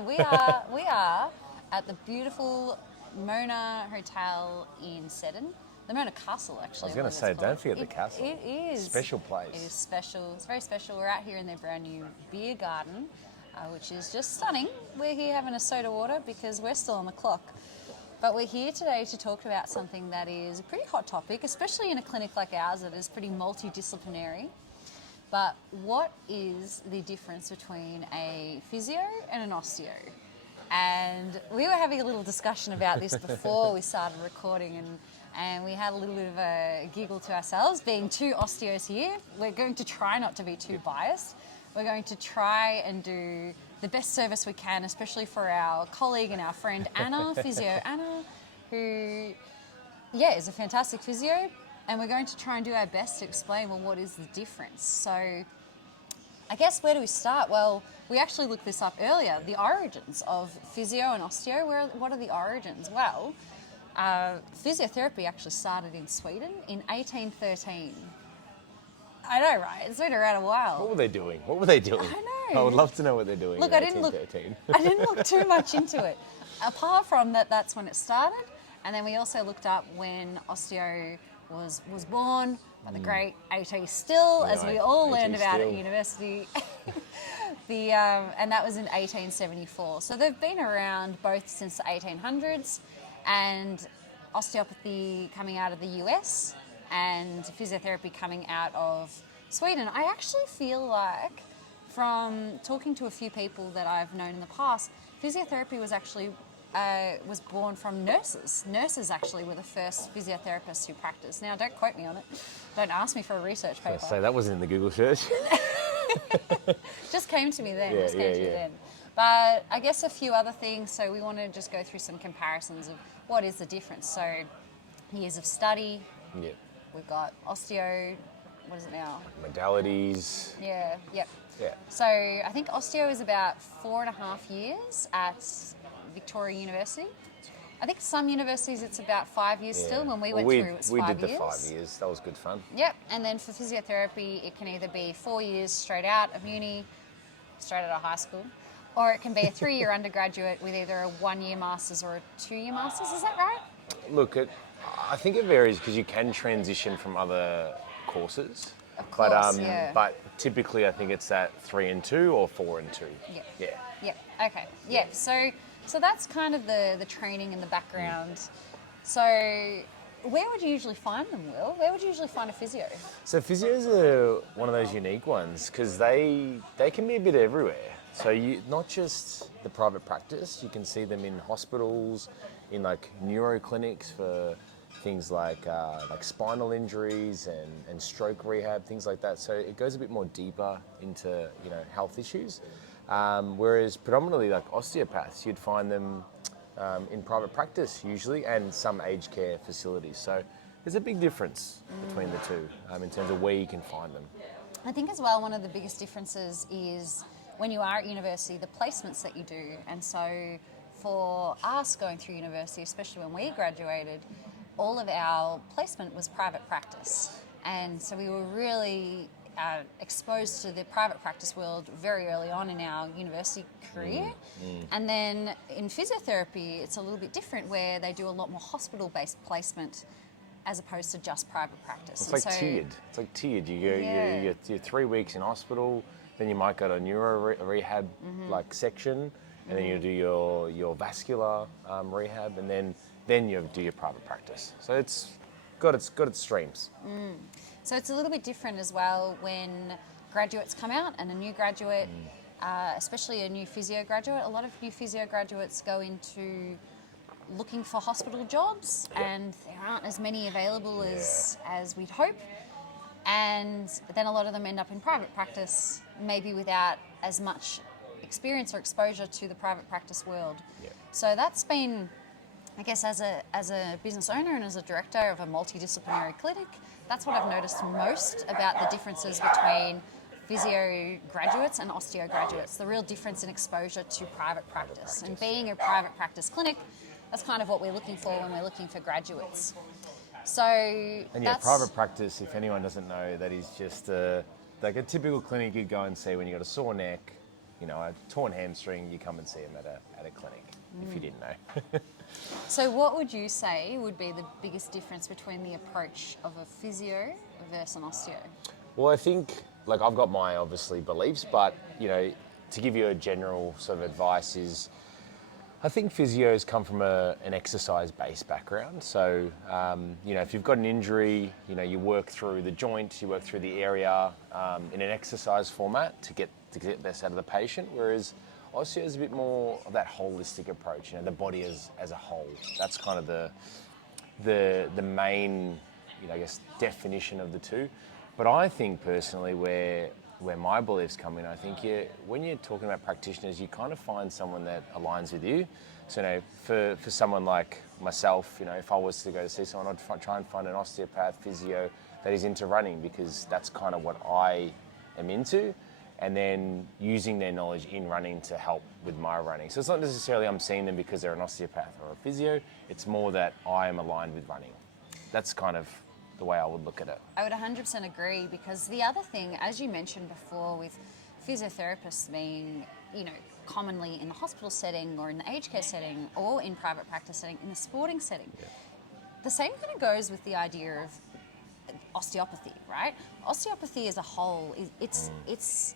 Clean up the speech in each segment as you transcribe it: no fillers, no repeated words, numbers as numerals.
everyone. We are at the beautiful Mona Hotel in Seddon. The Mona Castle, actually. I was going to say, don't forget the castle. It is. Special place. It is special. It's very special. We're out here in their brand new beer garden, which is just stunning. We're here having a soda water because we're still on the clock. But we're here today to talk about something that is a pretty hot topic, especially in a clinic like ours that is pretty multidisciplinary. But what is the difference between a physio and an osteo? And we were having a little discussion about this before we started recording, and we had a little bit of a giggle to ourselves, being two osteos here. We're going to try not to be too biased. We're going to try and do the best service we can, especially for our colleague and our friend Anna, physio Anna, who, is a fantastic physio. And we're going to try and do our best to explain, well, what is the difference? So I guess where do we start? Well, we actually looked this up earlier, the origins of physio and osteo. What are the origins? Well, physiotherapy actually started in Sweden in 1813. I know, right? It's been around a while. What were they doing? I know. I would love to know what they're doing. Look, I didn't look too much into it. Apart from that's when it started. And then we also looked up when osteo was born by the great A.T. Still, as we all learned about at university. And that was in 1874. So they've been around both since the 1800s, and osteopathy coming out of the US and physiotherapy coming out of Sweden. I actually feel like, from talking to a few people that I've known in the past, physiotherapy was actually was born from nurses. Nurses actually were the first physiotherapists who practiced. Now, don't quote me on it. Don't ask me for a research paper. So that wasn't in the Google search. Just came to me then. But I guess a few other things. So we want to just go through some comparisons of what is the difference. So years of study. Yeah. We've got osteo. What is it now? Modalities. Yeah. Yeah. So I think osteo is about 4.5 years at Victoria University. I think some universities it's about 5 years still. When we went through, it was 5 years. We did the 5 years. That was good fun. Yep. And then for physiotherapy, it can either be 4 years straight out of uni, straight out of high school, or it can be a 3-year undergraduate with either a 1-year master's or a 2-year master's. Is that right? Look, I think it varies because you can transition from other courses. Of course, But typically, I think it's that 3 and 2 or 4 and 2. Yeah. Okay. Yeah. So that's kind of the training and the background. So where would you usually find them, Will? Where would you usually find a physio? So physios are one of those unique ones because they can be a bit everywhere. So not just the private practice, you can see them in hospitals, in like neuro clinics for things like spinal injuries and stroke rehab, things like that. So it goes a bit more deeper into health issues. Whereas predominantly like osteopaths, you'd find them in private practice usually, and some aged care facilities. So there's a big difference between the two in terms of where you can find them. I think as well, one of the biggest differences is when you are at university, the placements that you do. And so for us going through university, especially when we graduated, all of our placement was private practice. And so we were really exposed to the private practice world very early on in our university career. And then in physiotherapy, it's a little bit different where they do a lot more hospital-based placement as opposed to just private practice. It's like tiered. It's like tiered. You go, you're 3 weeks in hospital, then you might go to a neuro rehab like section, and then you do your vascular rehab, and then you do your private practice. So it's got its streams. So it's a little bit different as well when graduates come out, and a new graduate, especially a new physio graduate, a lot of new physio graduates go into looking for hospital jobs, and there aren't as many available as we'd hope. And then a lot of them end up in private practice, maybe without as much experience or exposure to the private practice world. So that's been, I guess, as a business owner and as a director of a multidisciplinary clinic, that's what I've noticed most about the differences between physio graduates and osteo graduates, the real difference in exposure to private practice. And being a private practice clinic, that's kind of what we're looking for when we're looking for graduates. So private practice, if anyone doesn't know, that is just like a typical clinic you'd go and see when you got a sore neck, you know, a torn hamstring, you come and see them at a clinic, if you didn't know. So what would you say would be the biggest difference between the approach of a physio versus an osteo? Well, I think, like, I've got my, obviously, beliefs, but, you know, to give you a general sort of advice is, I think physios come from an exercise-based background. So, you know, if you've got an injury, you know, you work through the joint, you work through the area in an exercise format to get this out of the patient. Whereas osteo is a bit more of that holistic approach. You know, the body as a whole. That's kind of the main, you know, I guess, definition of the two. But I think personally, where my beliefs come in, I think when you're talking about practitioners, you kind of find someone that aligns with you. So, you know, for someone like myself, you know, if I was to go to see someone, I'd try and find an osteopath, physio that is into running, because that's kind of what I am into, and then using their knowledge in running to help with my running. So it's not necessarily I'm seeing them because they're an osteopath or a physio, it's more that I am aligned with running. That's kind of the way I would look at it. I would 100% agree, because the other thing, as you mentioned before, with physiotherapists being, you know, commonly in the hospital setting or in the aged care setting or in private practice setting, in the sporting setting, the same kind of goes with the idea of osteopathy, right? Osteopathy as a whole, it's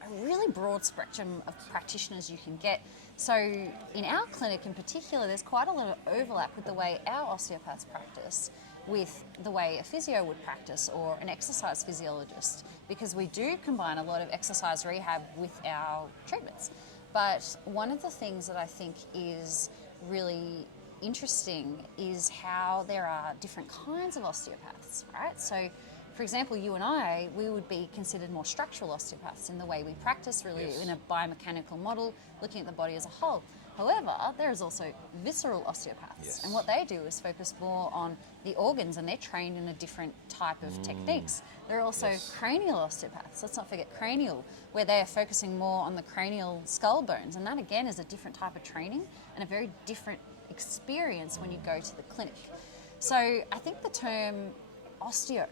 a really broad spectrum of practitioners you can get. So in our clinic in particular, there's quite a lot of overlap with the way our osteopaths practice with the way a physio would practice, or an exercise physiologist, because we do combine a lot of exercise rehab with our treatments. But one of the things that I think is really interesting is how there are different kinds of osteopaths, right? So, for example, you and I, we would be considered more structural osteopaths in the way we practice, really in a biomechanical model, looking at the body as a whole. However, there is also visceral osteopaths, and what they do is focus more on the organs, and they're trained in a different type of techniques. There are also cranial osteopaths, let's not forget cranial, where they are focusing more on the cranial skull bones, and that again is a different type of training and a very different experience when you go to the clinic. So I think the term osteo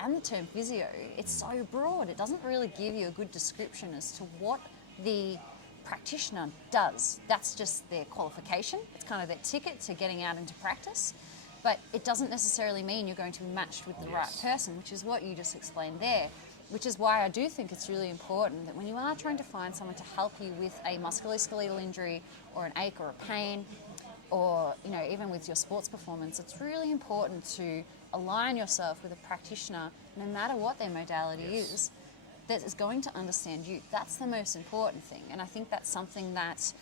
and the term physio, it's so broad, it doesn't really give you a good description as to what the practitioner does. That's just their qualification. It's kind of their ticket to getting out into practice. But it doesn't necessarily mean you're going to be matched with the right person, which is what you just explained there. Which is why I do think it's really important that when you are trying to find someone to help you with a musculoskeletal injury or an ache or a pain, or, you know, even with your sports performance, it's really important to align yourself with a practitioner, no matter what their modality is, that is going to understand you. That's the most important thing. And I think that's something that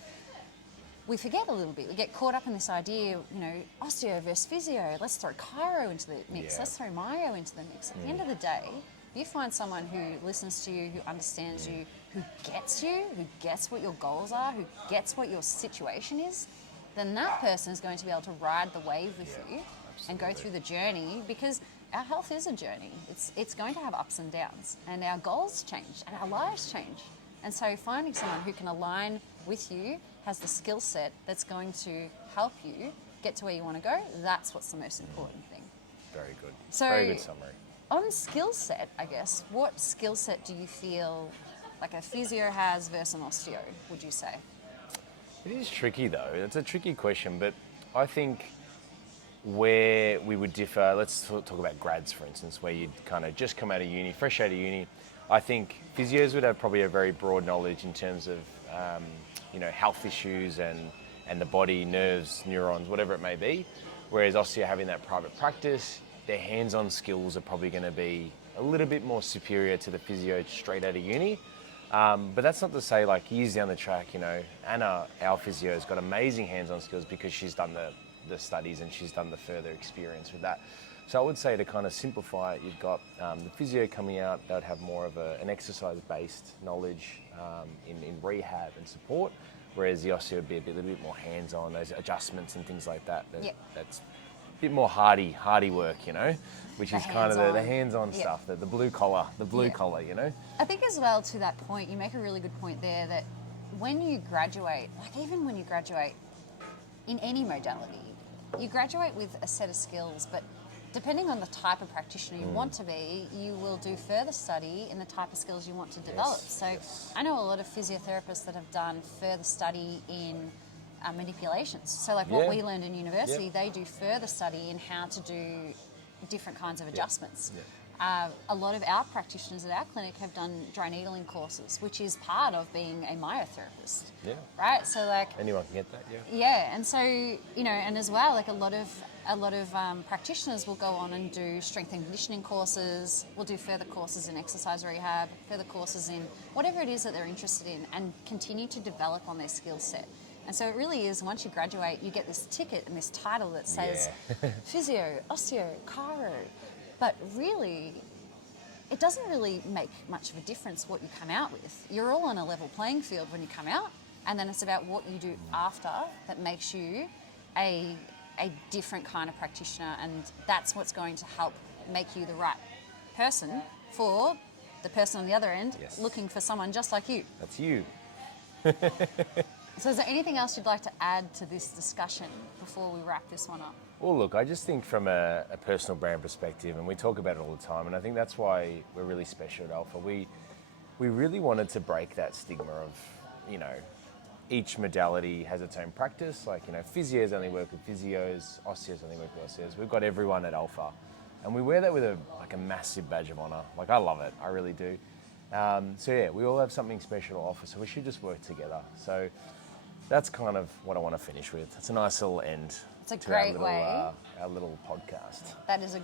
we forget a little bit. We get caught up in this idea, you know, osteo versus physio, let's throw chiro into the mix, let's throw myo into the mix. At the end of the day, if you find someone who listens to you, who understands you, who gets what your goals are, who gets what your situation is, then that person is going to be able to ride the wave with you and go through the journey, because our health is a journey. It's going to have ups and downs, and our goals change and our lives change. And so finding someone who can align with you, has the skill set that's going to help you get to where you want to go, that's what's the most important thing. Very good. So, very good summary. On skill set, I guess, what skill set do you feel like a physio has versus an osteo, would you say? It is tricky though. It's a tricky question, but I think where we would differ, let's talk about grads, for instance, where you'd kind of just come out of uni, fresh out of uni. I think physios would have probably a very broad knowledge in terms of, you know, health issues and the body, nerves, neurons, whatever it may be. Whereas osteo having that private practice, their hands-on skills are probably going to be a little bit more superior to the physio straight out of uni. But that's not to say, like, years down the track, you know, Anna, our physio, has got amazing hands-on skills because she's done the studies and she's done the further experience with that. So I would say, to kind of simplify it, you've got the physio coming out, they would have more of an exercise-based knowledge in rehab and support, whereas the osteo would be a little bit more hands-on, those adjustments and things like that. That's a bit more hardy work, you know, which is kind of the hands-on stuff, the blue collar, you know. I think as well, to that point, you make a really good point there, that when you graduate, like even when you graduate in any modality, you graduate with a set of skills, but depending on the type of practitioner you want to be, you will do further study in the type of skills you want to develop. So I know a lot of physiotherapists that have done further study in manipulations. So like what we learned in university, they do further study in how to do different kinds of adjustments. A lot of our practitioners at our clinic have done dry needling courses, which is part of being a myotherapist. Right? So like anyone can get that, and so, you know, and as well, like a lot of practitioners will go on and do strength and conditioning courses, will do further courses in exercise rehab, further courses in whatever it is that they're interested in, and continue to develop on their skill set. And so it really is, once you graduate, you get this ticket and this title that says physio, osteo, chiro. But really, it doesn't really make much of a difference what you come out with. You're all on a level playing field when you come out, and then it's about what you do after that makes you a different kind of practitioner, and that's what's going to help make you the right person for the person on the other end looking for someone just like you. That's you. So is there anything else you'd like to add to this discussion before we wrap this one up? Well, look, I just think from a personal brand perspective, and we talk about it all the time, and I think that's why we're really special at Alpha. We really wanted to break that stigma of, you know, each modality has its own practice. Like, you know, physios only work with physios, osteos only work with osteos. We've got everyone at Alpha. And we wear that with a massive badge of honor. Like, I love it. I really do. So yeah, we all have something special to offer, so we should just work together. So that's kind of what I want to finish with. It's a nice little end. It's a great way. Our little podcast. That is a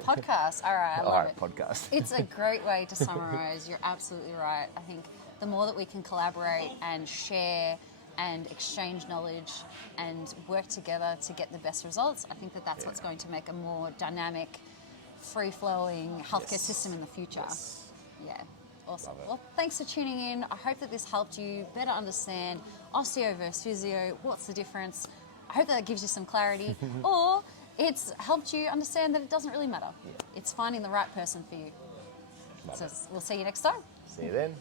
podcast. All right, I love it. Podcast. It's a great way to summarize. You're absolutely right. I think the more that we can collaborate and share and exchange knowledge and work together to get the best results, I think that that's what's going to make a more dynamic, free-flowing healthcare system in the future. Yeah. Awesome. Well, thanks for tuning in. I hope that this helped you better understand osteo versus physio. What's the difference? I hope that gives you some clarity. Or it's helped you understand that it doesn't really matter. It's finding the right person for you. So we'll see you next time. See you then.